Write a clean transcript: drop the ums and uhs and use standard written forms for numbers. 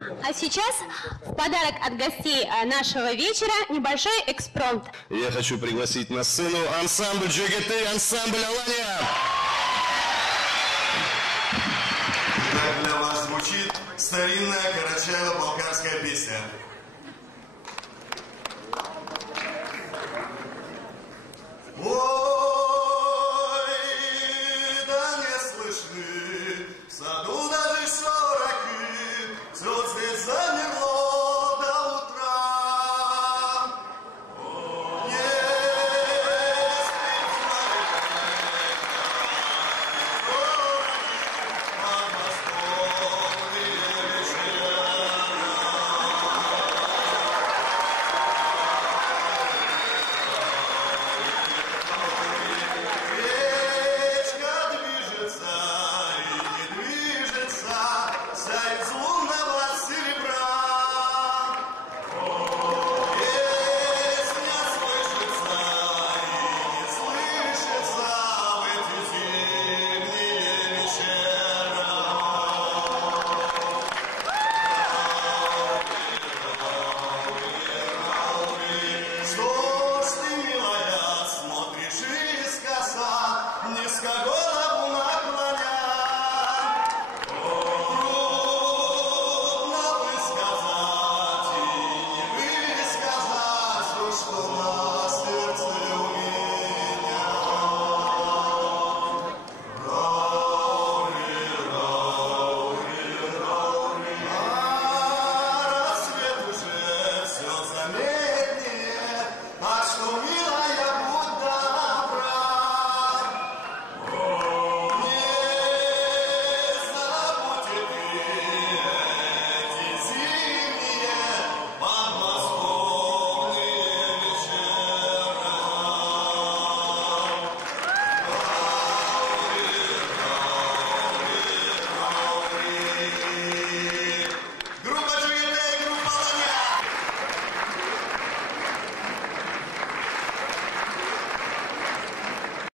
А сейчас в подарок от гостей нашего вечера небольшой экспромт. Я хочу пригласить на сцену ансамбль ЖГТ, ансамбль Алания. Итак, для вас звучит старинная карачаево-балкарская песня. Ой, да не слышны, в саду даже шорохи, все здесь занято.